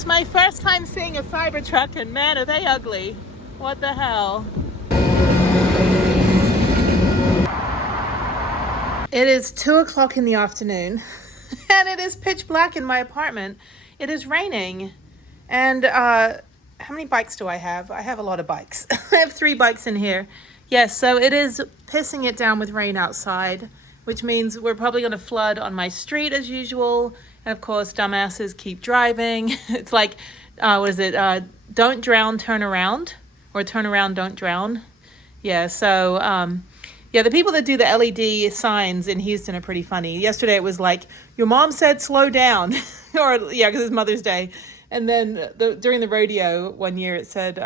It's my first time seeing a Cybertruck, and man, are they ugly. What the hell? It is 2 o'clock in the afternoon, and it is pitch black in my apartment. It is raining, and how many bikes do I have? I have a lot of bikes. I have 3 bikes in here. Yes, so it is pissing it down with rain outside, which means we're probably going to flood on my street as usual. And of course, dumbasses keep driving. It's like, what is it? Don't drown, turn around, or turn around, don't drown. Yeah, so yeah, the people that do the LED signs in Houston are pretty funny. Yesterday it was like, your mom said slow down, or yeah, because it's Mother's Day. And then during the rodeo one year it said,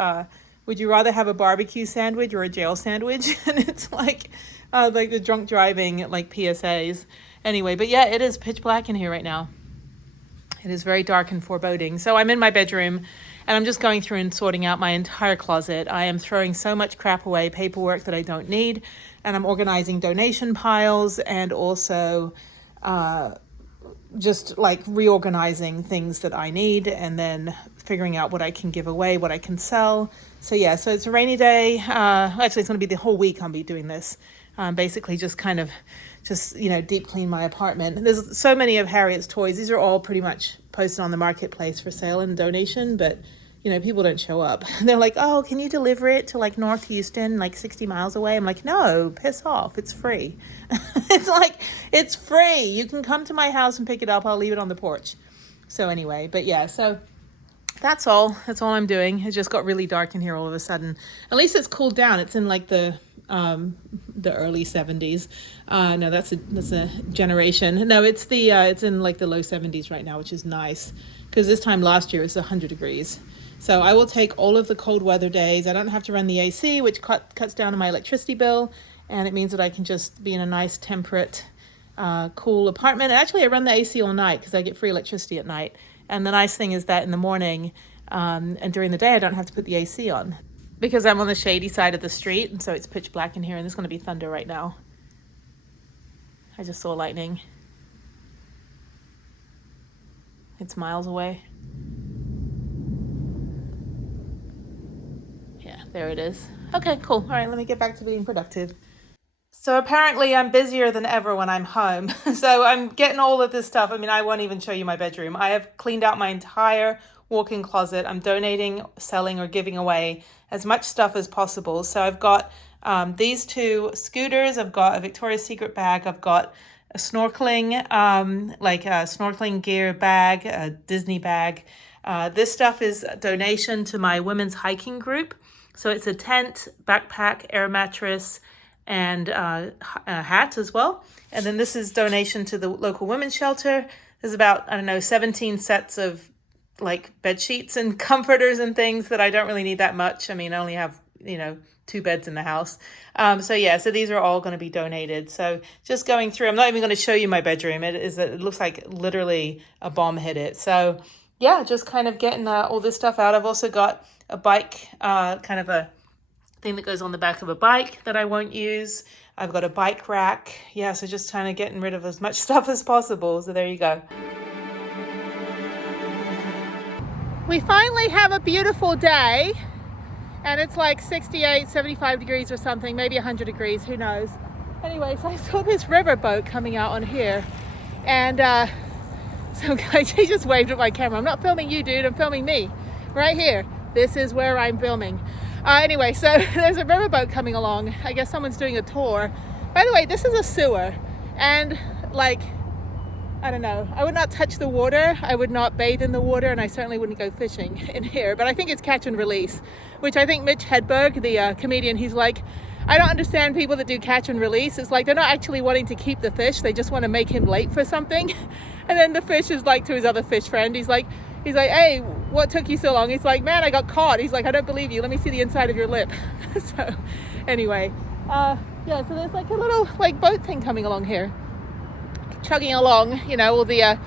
would you rather have a barbecue sandwich or a jail sandwich? And it's like the drunk driving like PSAs. Anyway, but yeah, it is pitch black in here right now. It is very dark and foreboding. So I'm in my bedroom and I'm just going through and sorting out my entire closet. I am throwing so much crap away, paperwork that I don't need. And I'm organizing donation piles and also just like reorganizing things that I need and then figuring out what I can give away, what I can sell. So yeah, so it's a rainy day. Actually, it's going to be the whole week I'll be doing this. Basically just kind of deep clean my apartment. There's so many of Harriet's toys. These are all pretty much posted on the marketplace for sale and donation, but people don't show up. They're like, oh, can you deliver it to like North Houston, like 60 miles away? I'm like, no, piss off. It's free. It's like, it's free. You can come to my house and pick it up. I'll leave it on the porch. So anyway, but yeah, so that's all I'm doing. It just got really dark in here all of a sudden. At least it's cooled down. It's in like the early 70s. No, that's a generation. No, it's in like the low 70s right now, which is nice because this time last year it was 100 degrees. So I will take all of the cold weather days. I don't have to run the AC, which cuts down on my electricity bill, and it means that I can just be in a nice temperate cool apartment. Actually, I run the AC all night because I get free electricity at night. And the nice thing is that in the morning and during the day I don't have to put the AC on because I'm on the shady side of the street, and so it's pitch black in here, and there's going to be thunder right now. I just saw lightning. It's miles away. Yeah, there it is. Okay, cool. All right, let me get back to being productive. So apparently I'm busier than ever when I'm home. So I'm getting all of this stuff. I mean, I won't even show you my bedroom. I have cleaned out my entire walk-in closet. I'm donating, selling, or giving away as much stuff as possible. So I've got these 2 scooters. I've got a Victoria's Secret bag. I've got a snorkeling, snorkeling gear bag, a Disney bag. This stuff is a donation to my women's hiking group. So it's a tent, backpack, air mattress, and a hat as well. And then this is donation to the local women's shelter. There's about, 17 sets of like bed sheets and comforters and things that I don't really need that much. I mean, I only have, 2 beds in the house. So these are all going to be donated. So just going through, I'm not even going to show you my bedroom. It looks like literally a bomb hit it. So yeah, just kind of getting all this stuff out. I've also got a bike, kind of a thing that goes on the back of a bike that I won't use. I've got a bike rack. Yeah, so just kind of getting rid of as much stuff as possible. So there you go. We finally have a beautiful day, and it's like 68, 75 degrees or something, maybe 100 degrees, who knows. Anyway, so I saw this river boat coming out on here, and some guy, he just waved at my camera. I'm not filming you, dude, I'm filming me right here. This is where I'm filming. Anyway, so there's a riverboat coming along. I guess someone's doing a tour. By the way, this is a sewer, and like, I don't know, I would not touch the water, I would not bathe in the water, and I certainly wouldn't go fishing in here, but I think it's catch and release, which I think Mitch Hedberg, the comedian, he's like, I don't understand people that do catch and release. It's like they're not actually wanting to keep the fish, they just want to make him late for something. And then the fish is like to his other fish friend, he's like, hey, what took you so long? He's like, man, I got caught. He's like, I don't believe you. Let me see the inside of your lip. So anyway, so there's like a little like boat thing coming along here, chugging along, all the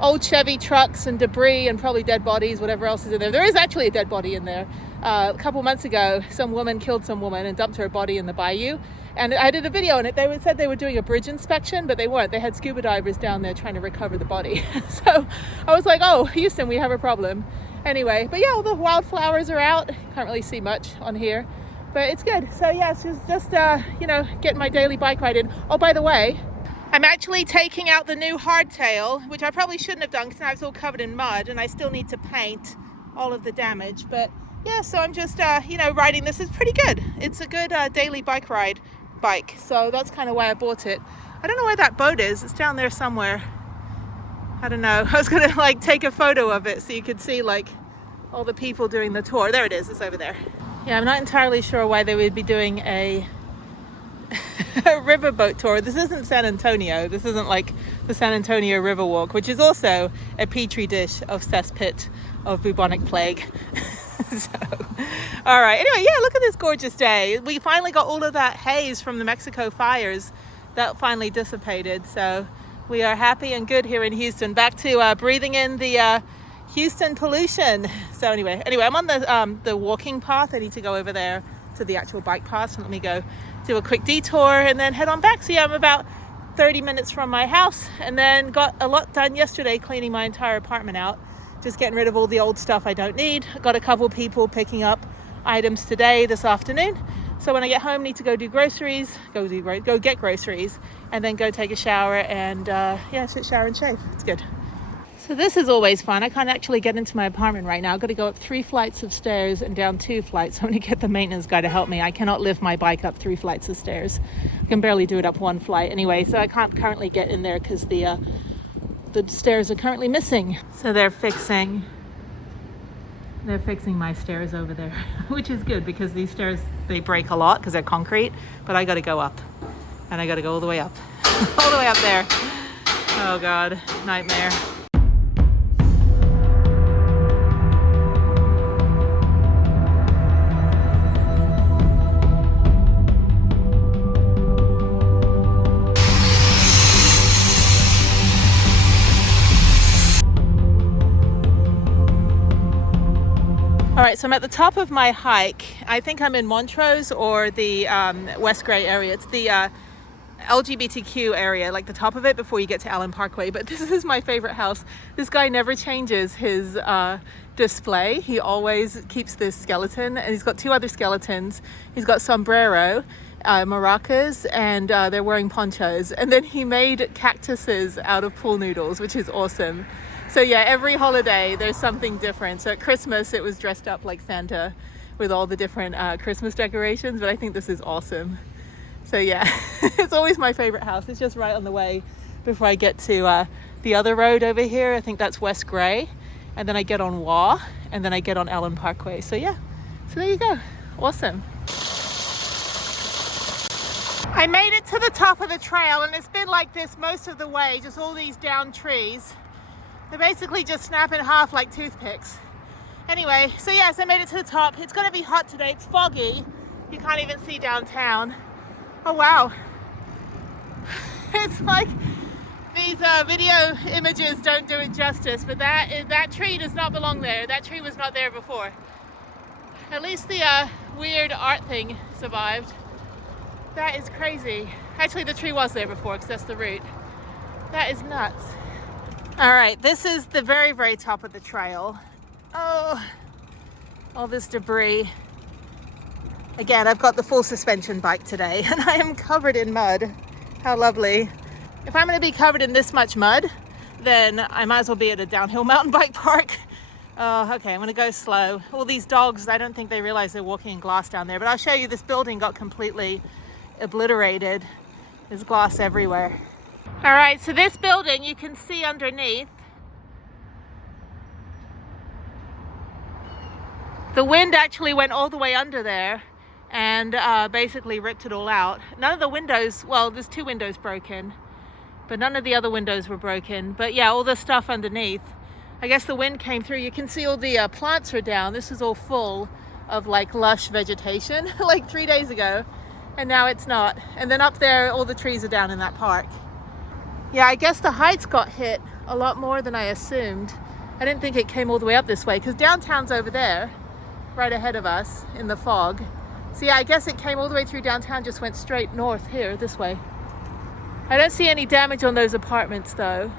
old Chevy trucks and debris and probably dead bodies, whatever else is in there. There is actually a dead body in there. A couple months ago, some woman killed some woman and dumped her body in the bayou. And I did a video on it. They said they were doing a bridge inspection, but they weren't. They had scuba divers down there trying to recover the body. So I was like, oh, Houston, we have a problem. Anyway, but yeah, all the wildflowers are out. Can't really see much on here, but it's good. So yeah, it's just you know, getting my daily bike ride in. Oh, by the way, I'm actually taking out the new hardtail, which I probably shouldn't have done because now it's all covered in mud and I still need to paint all of the damage. But yeah, so I'm just, you know, riding this. Is pretty good. It's a good daily bike ride bike. So that's kind of why I bought it. I don't know where that boat is. It's down there somewhere. I don't know. I was going to like take a photo of it so you could see like all the people doing the tour. There it is. It's over there. Yeah, I'm not entirely sure why they would be doing a riverboat tour. This isn't San Antonio. This isn't like the San Antonio Riverwalk, which is also a petri dish of cesspit of bubonic plague. So, all right. Anyway, yeah, look at this gorgeous day. We finally got all of that haze from the Mexico fires that finally dissipated. So we are happy and good here in Houston. Back to breathing in the Houston pollution. So anyway, I'm on the walking path. I need to go over there to the actual bike path. So let me go do a quick detour and then head on back. So yeah, I'm about 30 minutes from my house, and then got a lot done yesterday cleaning my entire apartment out. Just getting rid of all the old stuff I don't need. Got a couple people picking up items today, this afternoon. So when I get home, need to go do groceries, go get groceries, and then go take a shower and yeah, shower and shave. It's good. So this is always fun. I can't actually get into my apartment right now. I've got to go up 3 flights of stairs and down 2 flights. I'm going to get the maintenance guy to help me. I cannot lift my bike up 3 flights of stairs. I can barely do it up 1 flight anyway. So I can't currently get in there because the stairs are currently missing. So they're fixing my stairs over there, which is good because these stairs, they break a lot because they're concrete, but I got to go up, and I got to go all the way up, all the way up there. Oh God, nightmare. All right, so I'm at the top of my hike. I think I'm in Montrose or the West Gray area. It's the LGBTQ area, like the top of it before you get to Allen Parkway. But this is my favorite house. This guy never changes his display. He always keeps this skeleton, and he's got 2 other skeletons. He's got sombrero, maracas, and they're wearing ponchos. And then he made cactuses out of pool noodles, which is awesome. So yeah, every holiday there's something different. So at Christmas it was dressed up like Santa with all the different Christmas decorations, but I think this is awesome. So yeah, it's always my favorite house. It's just right on the way before I get to the other road over here. I think that's West Gray, and then I get on Waugh, and then I get on Allen Parkway. So yeah, so there you go. Awesome. I made it to the top of the trail, and it's been like this most of the way, just all these down trees. They basically just snap in half like toothpicks. Anyway, so yes, I made it to the top. It's gonna be hot today. It's foggy. You can't even see downtown. Oh wow. It's like these video images don't do it justice, but that tree does not belong there. That tree was not there before. At least the weird art thing survived. That is crazy. Actually, the tree was there before because that's the route. That is nuts. All right, this is the very, very top of the trail. Oh, all this debris. Again, I've got the full suspension bike today, and I am covered in mud. How lovely. If I'm gonna be covered in this much mud, then I might as well be at a downhill mountain bike park. Oh, okay, I'm gonna go slow. All these dogs, I don't think they realize they're walking in glass down there, but I'll show you this building got completely obliterated. There's glass everywhere. All right, so this building you can see underneath. The wind actually went all the way under there and basically ripped it all out. None of the windows, well, there's 2 windows broken, but none of the other windows were broken. But yeah, all the stuff underneath, I guess the wind came through. You can see all the plants are down. This is all full of like lush vegetation like 3 days ago, and now it's not. And then up there, all the trees are down in that park. Yeah, I guess the heights got hit a lot more than I assumed. I didn't think it came all the way up this way because downtown's over there, right ahead of us in the fog. So yeah, I guess it came all the way through downtown, just went straight north here, this way. I don't see any damage on those apartments though.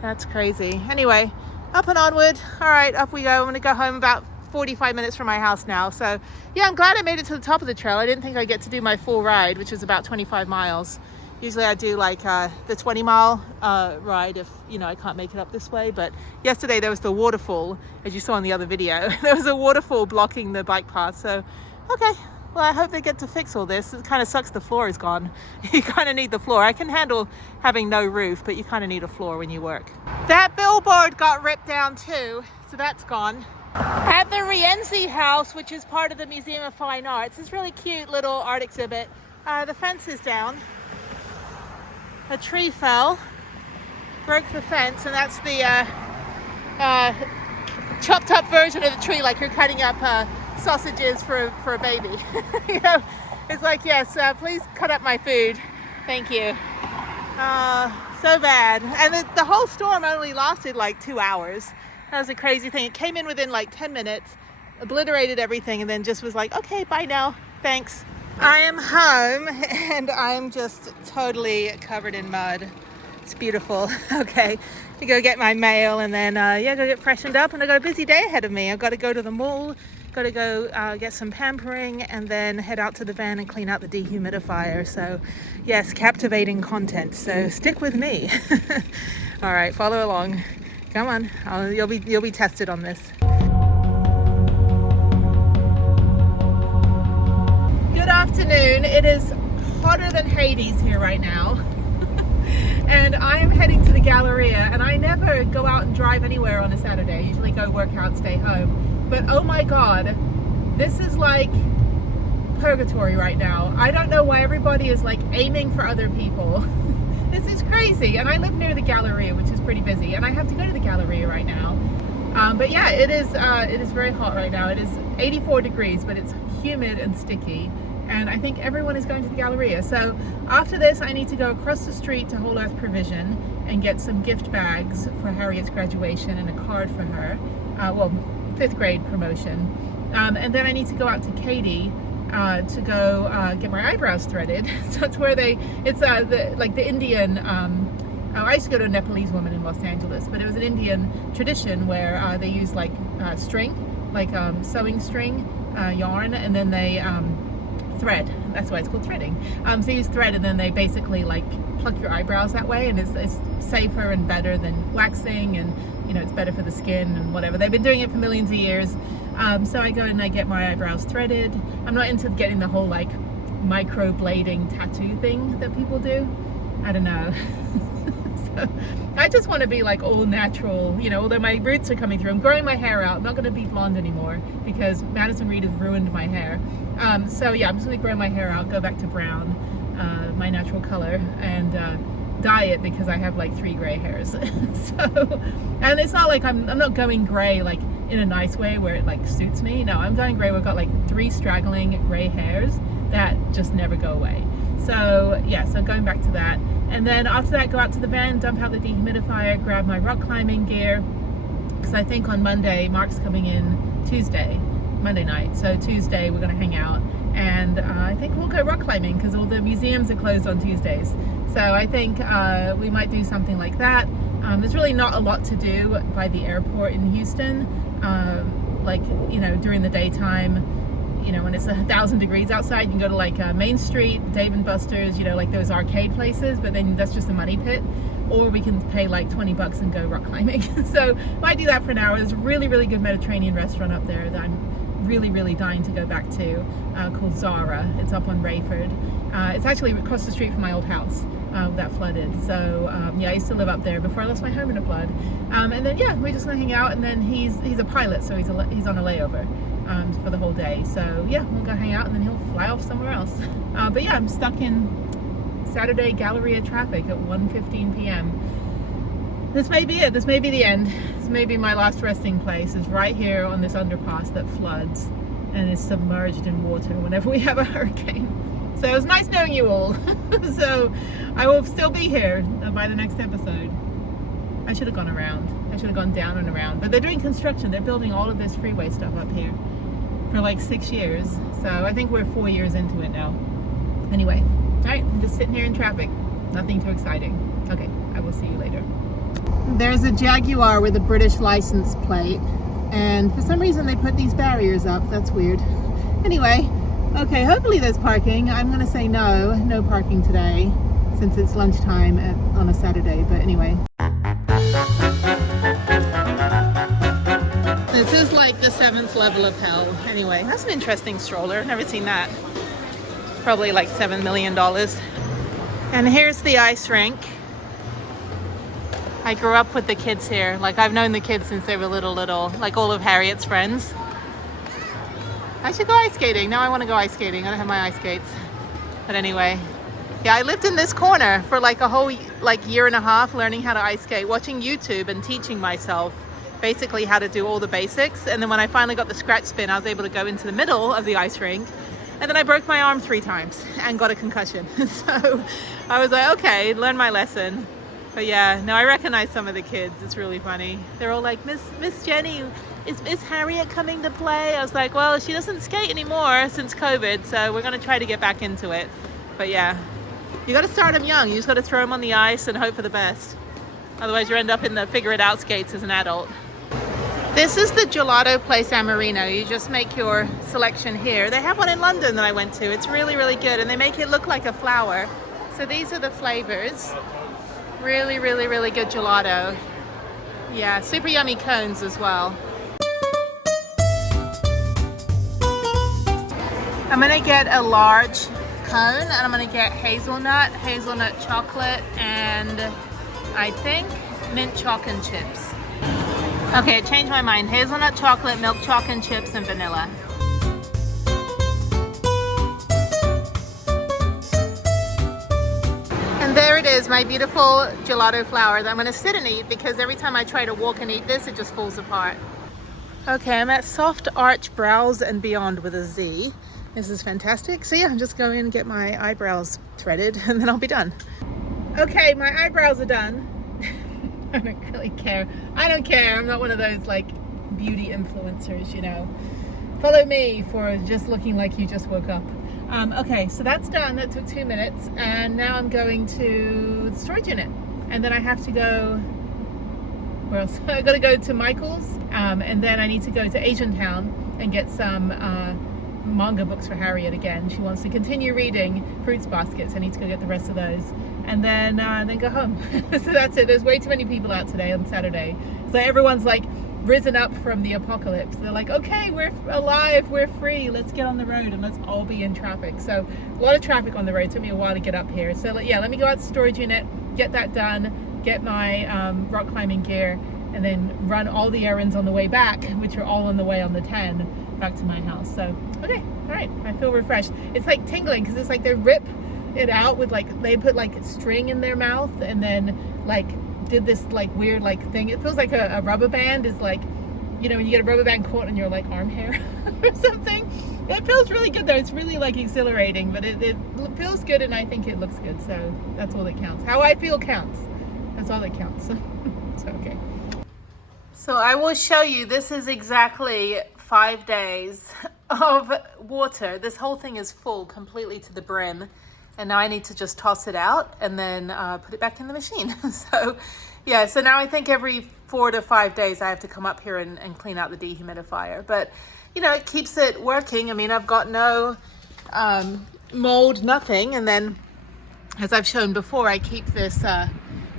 That's crazy. Anyway, up and onward. All right, up we go. I'm gonna go home about 45 minutes from my house now. So yeah, I'm glad I made it to the top of the trail. I didn't think I'd get to do my full ride, which is about 25 miles. Usually I do like the 20-mile ride if, you know, I can't make it up this way. But yesterday there was the waterfall, as you saw in the other video. There was a waterfall blocking the bike path. So, okay, well, I hope they get to fix all this. It kind of sucks the floor is gone. You kind of need the floor. I can handle having no roof, but you kind of need a floor when you work. That billboard got ripped down too, so that's gone. At the Rienzi house, which is part of the Museum of Fine Arts, this really cute little art exhibit. The fence is down. A tree fell, broke the fence, and that's the chopped up version of the tree, like you're cutting up sausages for a baby. You know, it's like, yes, please cut up my food, thank you. So bad. And the whole storm only lasted like 2 hours. That was a crazy thing. It came in within like 10 minutes, obliterated everything, and then just was like, okay, bye now, thanks. I am home and I'm just totally covered in mud. It's beautiful. Okay, I go get my mail and then yeah, go get freshened up, and I got a busy day ahead of me. I've got to go to the mall, got to go get some pampering, and then head out to the van and clean out the dehumidifier. So yes, captivating content, so stick with me. All right, follow along. Come on, you'll be tested on this. Good afternoon. It is hotter than Hades here right now. And I'm heading to the Galleria, and I never go out and drive anywhere on a Saturday. I usually go work out, stay home. But oh my God, this is like purgatory right now. I don't know why everybody is like aiming for other people. This is crazy. And I live near the Galleria, which is pretty busy, and I have to go to the Galleria right now. But yeah, it is very hot right now. It is 84 degrees, but it's humid and sticky. And I think everyone is going to the Galleria. So after this, I need to go across the street to Whole Earth Provision and get some gift bags for Harriet's graduation and a card for her. Well, 5th grade promotion. And then I need to go out to Katie to go get my eyebrows threaded. So it's where it's the Indian, I used to go to a Nepalese woman in Los Angeles, but it was an Indian tradition where they use like string, like sewing string, yarn, and then they thread. That's why it's called threading. So you use thread, and then they basically like pluck your eyebrows that way, and it's safer and better than waxing, and you know, it's better for the skin and whatever. They've been doing it for millions of years. So I go and I get my eyebrows threaded. I'm not into getting the whole like microblading tattoo thing that people do. I don't know. So I just want to be like all natural, you know, although my roots are coming through. I'm growing my hair out. I'm not going to be blonde anymore because Madison Reed has ruined my hair. So yeah, I'm just going to grow my hair out, go back to brown, my natural color, and dye it because I have like 3 gray hairs. So, and it's not like I'm not going gray like in a nice way where it like suits me. No, I'm going gray. We've got like 3 straggling gray hairs that just never go away. So yeah, so going back to that. And then after that, go out to the van, dump out the dehumidifier, grab my rock climbing gear. Because I think on Monday, Mark's coming in Monday night. So Tuesday, we're going to hang out. And I think we'll go rock climbing because all the museums are closed on Tuesdays. So I think we might do something like that. There's really not a lot to do by the airport in Houston. Like, you know, during the daytime, you know, when it's 1,000 degrees outside, you can go to like Main Street, Dave and Buster's, you know, like those arcade places, but then that's just a money pit. Or we can pay like $20 and go rock climbing. So might do that for an hour. There's a really, really good Mediterranean restaurant up there that I'm really, really dying to go back to, called Zara. It's up on Rayford. It's actually across the street from my old house that flooded. So yeah, I used to live up there before I lost my home in a flood. And then yeah, we're just gonna hang out. And then he's a pilot, so he's on a layover for the whole day. So yeah, we'll go hang out, and then he'll fly off somewhere else. But yeah, I'm stuck in Saturday Galleria traffic at 1:15 p.m. This may be it. This may be the end. This may be my last resting place, is right here on this underpass that floods and is submerged in water whenever we have a hurricane. So it was nice knowing you all. So I will still be here by the next episode. I should have gone around. I should have gone down and around. But they're doing construction. They're building all of this freeway stuff up here. for like 6 years. So I think we're 4 years into it now. Anyway, all right, I'm just sitting here in traffic. Nothing too exciting. Okay, I will see you later. There's a Jaguar with a British license plate, and for some reason they put these barriers up. That's weird. Anyway, okay, hopefully there's parking. I'm gonna say no parking today since it's lunchtime on a Saturday, but anyway. This is like the 7th level of hell. Anyway, that's an interesting stroller. Never seen that. Probably like $7 million. And here's the ice rink. I grew up with the kids here. Like, I've known the kids since they were little, like all of Harriet's friends. I should go ice skating. Now I want to go ice skating. I don't have my ice skates. But anyway, yeah, I lived in this corner for like a whole year and a half learning how to ice skate, watching YouTube and teaching myself basically how to do all the basics. And then when I finally got the scratch spin, I was able to go into the middle of the ice rink. And then I broke my arm 3 times and got a concussion. So I was like, okay, learn my lesson. But yeah, no, I recognize some of the kids. It's really funny. They're all like, Miss Jenny, is Harriet coming to play? I was like, well, she doesn't skate anymore since COVID, so we're going to try to get back into it. But yeah, you got to start them young. You just got to throw them on the ice and hope for the best. Otherwise, you end up in the figure-it-out skates as an adult. This is the gelato place Amarino. You just make your selection here. They have one in London that I went to. It's really, really good, and they make it look like a flower. So these are the flavors. Really, really, really good gelato. Yeah, super yummy cones as well. I'm gonna get a large cone, and I'm gonna get hazelnut chocolate, and I think mint chalk and chips. Okay, I changed my mind. Hazelnut chocolate, milk chalk and chips, and vanilla. And there it is, my beautiful gelato flower that I'm gonna sit and eat, because every time I try to walk and eat this, it just falls apart. Okay, I'm at Soft Arch Brows and Beyond with a Z. This is fantastic. So yeah, I'm just going to get my eyebrows threaded and then I'll be done. Okay, my eyebrows are done. I don't really care. I don't care. I'm not one of those like beauty influencers, you know. Follow me for just looking like you just woke up. Okay, so that's done. That took 2 minutes. And now I'm going to the storage unit. And then I have to go, where else? I gotta go to Michael's. And then I need to go to Asian Town and get some manga books for Harriet again. She wants to continue reading Fruits Baskets. I need to go get the rest of those. And then go home. So that's it. There's way too many people out today on Saturday. So everyone's like risen up from the apocalypse. They're like, okay, we're alive, we're free, let's get on the road and let's all be in traffic. So a lot of traffic on the road. It took me a while to get up here. So yeah, let me go out to the storage unit, get that done, get my rock climbing gear, and then run all the errands on the way back, which are all on the way on the 10 back to my house. So okay, all right, I feel refreshed. It's like tingling because it's like they rip it out with like, they put like string in their mouth and then like did this like weird like thing. It feels like a rubber band is like, you know, when you get a rubber band caught in your like arm hair or something. It feels really good though. It's really like exhilarating, but it feels good and I think it looks good. So that's all that counts. How I feel counts. That's all that counts. So okay. So I will show you, this is exactly 5 days of water. This whole thing is full completely to the brim. And now I need to just toss it out and then put it back in the machine. So yeah, so now I think every 4 to 5 days I have to come up here and clean out the dehumidifier. But you know, it keeps it working. I mean, I've got no mold, nothing. And then as I've shown before, I keep this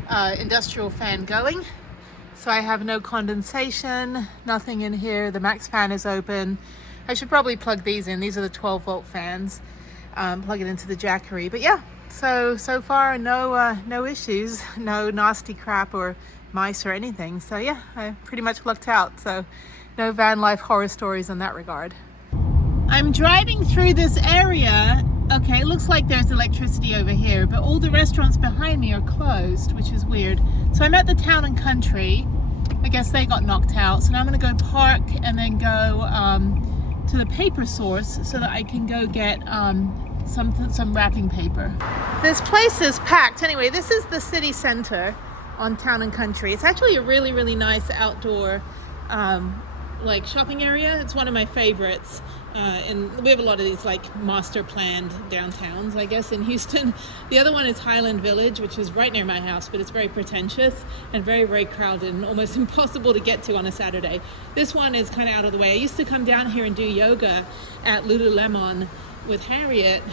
industrial fan going. So I have no condensation, nothing in here. The max fan is open. I should probably plug these in. These are the 12-volt fans. Plug it into the Jackery. But yeah, so far no issues, no nasty crap or mice or anything. So yeah, I pretty much lucked out. So no van life horror stories in that regard. I'm driving through this area. Okay, it looks like there's electricity over here, but all the restaurants behind me are closed, which is weird. So I'm at the Town and Country. I guess they got knocked out. So now I'm gonna go park and then go to the paper source so that I can go get some wrapping paper. This place is packed. Anyway, this is the city center on Town and Country. It's actually a really, really nice outdoor like shopping area. It's one of my favorites. And we have a lot of these like master planned downtowns, I guess, in Houston. The other one is Highland Village, which is right near my house, but it's very pretentious and very, very crowded and almost impossible to get to on a Saturday. This one is kind of out of the way. I used to come down here and do yoga at Lululemon with Harriet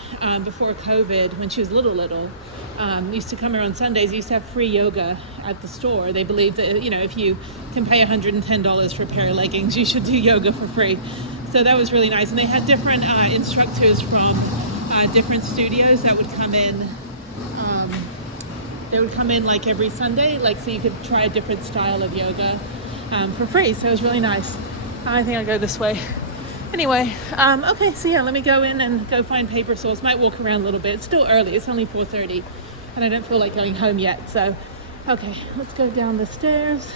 before COVID, when she was little. Used to come here on Sundays. Used to have free yoga at the store. They believed that, you know, if you can pay $110 for a pair of leggings, you should do yoga for free. So that was really nice. And they had different instructors from different studios that would come in. They would come in like every Sunday, like so you could try a different style of yoga for free. So it was really nice. I think I'll go this way. Anyway, okay, so yeah, let me go in and go find paper source. Might walk around a little bit. It's still early. It's only 4:30, and I don't feel like going home yet. So, okay, let's go down the stairs.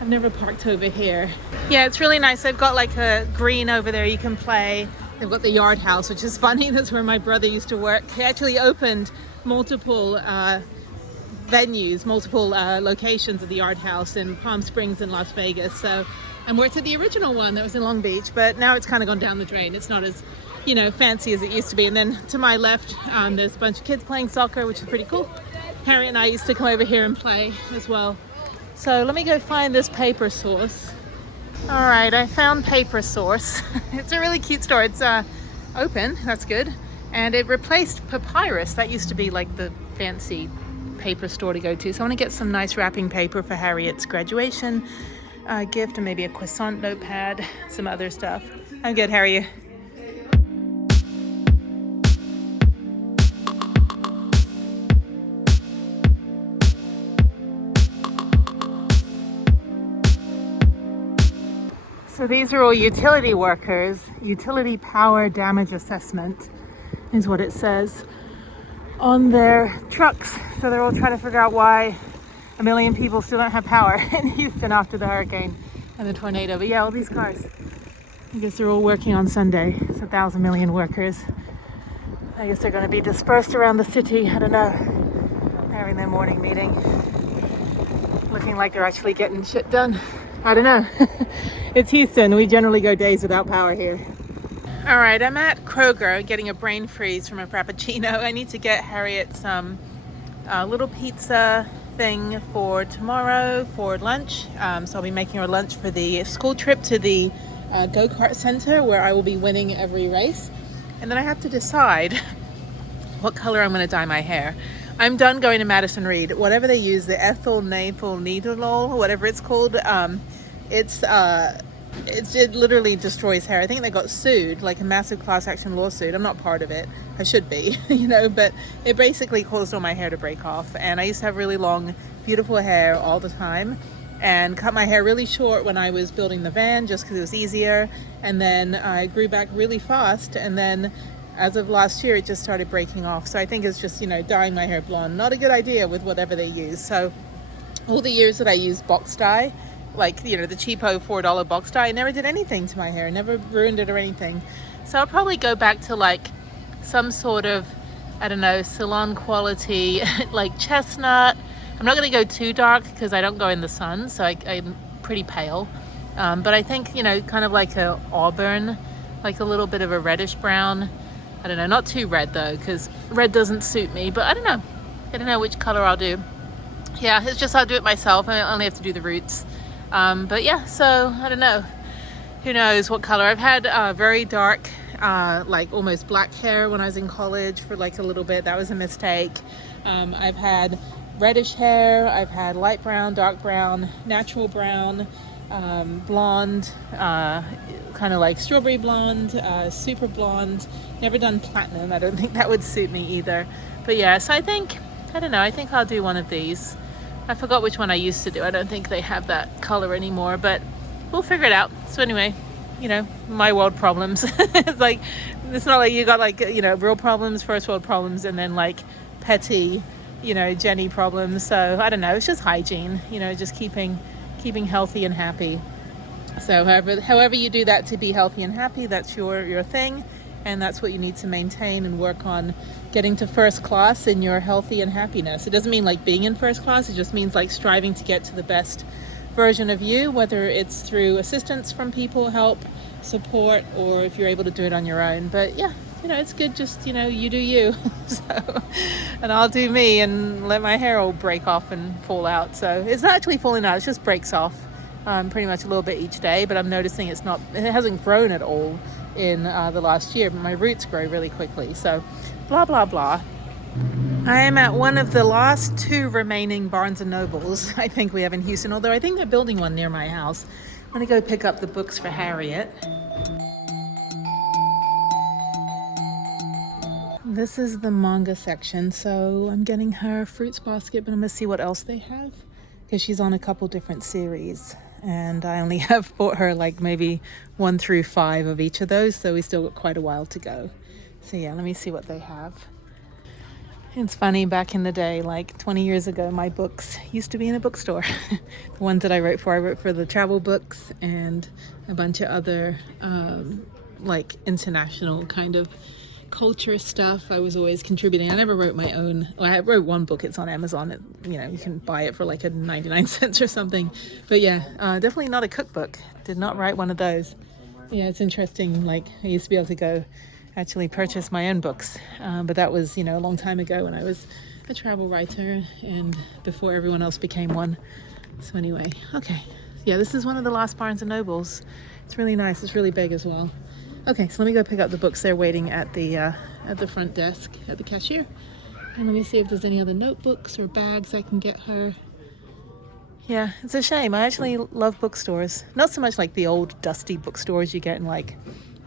I've never parked over here. Yeah, it's really nice. They've got like a green over there you can play. They've got the yard house, which is funny. That's where my brother used to work. He actually opened multiple venues, multiple locations of the yard house in Palm Springs and Las Vegas. So I worked at the original one that was in Long Beach, but now it's kind of gone down the drain. It's not as, you know, fancy as it used to be. And then to my left, there's a bunch of kids playing soccer, which is pretty cool. Harry and I used to come over here and play as well. So let me go find this paper source. All right, I found paper source. It's a really cute store. It's open, that's good. And it replaced Papyrus. That used to be like the fancy paper store to go to. So I want to get some nice wrapping paper for Harriet's graduation gift, and maybe a croissant notepad, some other stuff. I'm good, how are you? So these are all utility workers. Utility power damage assessment is what it says on their trucks. So they're all trying to figure out why a million people still don't have power in Houston after the hurricane and the tornado. But yeah, all these cars, I guess they're all working on Sunday. It's 1,000 million workers. I guess they're going to be dispersed around the city. I don't know. They're having their morning meeting. Looking like they're actually getting shit done. I don't know. It's Houston. We generally go days without power here. All right, I'm at Kroger getting a brain freeze from a Frappuccino. I need to get Harriet some little pizza thing for tomorrow for lunch. So I'll be making her lunch for the school trip to the go-kart center where I will be winning every race. And then I have to decide what color I'm going to dye my hair. I'm done going to Madison Reed. Whatever they use, the ethyl naphthol needle, whatever it's called, it literally destroys hair. I think they got sued, like a massive class action lawsuit. I'm not part of it. I should be, you know, but it basically caused all my hair to break off. And I used to have really long, beautiful hair all the time, and cut my hair really short when I was building the van just because it was easier. And then I grew back really fast. And then as of last year, it just started breaking off. So I think it's just, you know, dyeing my hair blonde. Not a good idea with whatever they use. So all the years that I used box dye, like, you know, the cheapo $4 box dye, I never did anything to my hair, never ruined it or anything. So I'll probably go back to like some sort of, I don't know, salon quality, like chestnut. I'm not going to go too dark because I don't go in the sun, so I'm pretty pale. But I think, you know, kind of like a auburn, like a little bit of a reddish brown. I don't know, not too red though, because red doesn't suit me, but I don't know. I don't know which color I'll do. Yeah, it's just I'll do it myself. I only have to do the roots. But yeah, so I don't know. Who knows what color. I've had very dark, like almost black hair when I was in college for like a little bit. That was a mistake. I've had reddish hair. I've had light brown, dark brown, natural brown, blonde, kind of like strawberry blonde, super blonde. Never done platinum. I don't think that would suit me either. But yeah, so I think I'll do one of these. I forgot which one I used to do. I don't think they have that color anymore, but we'll figure it out. So anyway, you know, my world problems. It's like, it's not like you got like, you know, real problems, first world problems, and then like petty, you know, Jennie problems. So I don't know, it's just hygiene, you know, just keeping healthy and happy. So however you do that to be healthy and happy, that's your thing. And that's what you need to maintain and work on getting to first class in your healthy and happiness. It doesn't mean like being in first class. It just means like striving to get to the best version of you, whether it's through assistance from people, help, support, or if you're able to do it on your own. But yeah, it's good, just, you do you. So, and I'll do me and let my hair all break off and fall out. So it's not actually falling out, it just breaks off pretty much a little bit each day. But I'm noticing it hasn't grown at all in the last year, but my roots grow really quickly. So blah, blah, blah. I am at one of the last 2 remaining Barnes & Nobles I think we have in Houston, although I think they're building one near my house. I'm going to go pick up the books for Harriet. This is the manga section, so I'm getting her Fruits Basket, but I'm going to see what else they have, because she's on a couple different series, and I only have bought her like maybe 1 through 5 of each of those, so we still got quite a while to go. So yeah, let me see what they have. It's funny, back in the day, like 20 years ago, my books used to be in a bookstore. The ones that I wrote for the travel books and a bunch of other like international kind of culture stuff. I was always contributing. I never wrote my own. Well, I wrote one book. It's on Amazon. You can buy it for like 99 cents or something. But yeah, definitely not a cookbook. Did not write one of those. Yeah, it's interesting. Like, I used to be able to go actually purchase my own books, but that was a long time ago when I was a travel writer and before everyone else became one. So anyway, okay, yeah, this is one of the last Barnes & Nobles. It's really nice. It's really big as well. Okay, so let me go pick up the books. They're waiting at the front desk at the cashier, and let me see if there's any other notebooks or bags I can get her. Yeah, it's a shame. I actually love bookstores. Not so much like the old dusty bookstores you get in like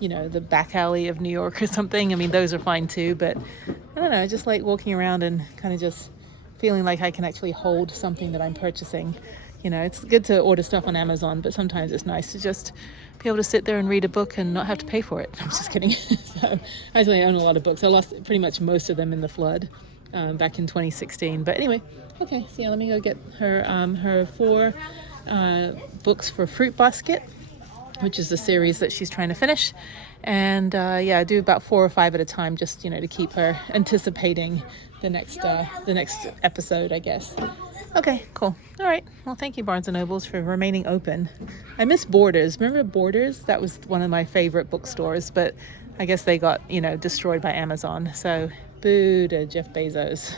the back alley of New York or something. I mean, those are fine too, but I don't know, I just like walking around and kind of just feeling like I can actually hold something that I'm purchasing. It's good to order stuff on Amazon, but sometimes it's nice to just be able to sit there and read a book and not have to pay for it. I'm just kidding. So actually, I own a lot of books. I lost pretty much most of them in the flood back in 2016. But anyway, okay, so yeah, let me go get her 4 books for Fruit Basket, which is the series that she's trying to finish. And yeah, I do about 4 or 5 at a time, just to keep her anticipating the next episode, I guess. Okay, cool. All right, well, thank you, Barnes & Nobles, for remaining open. I miss Borders. Remember Borders? That was one of my favorite bookstores, but I guess they got destroyed by Amazon. So boo to Jeff Bezos.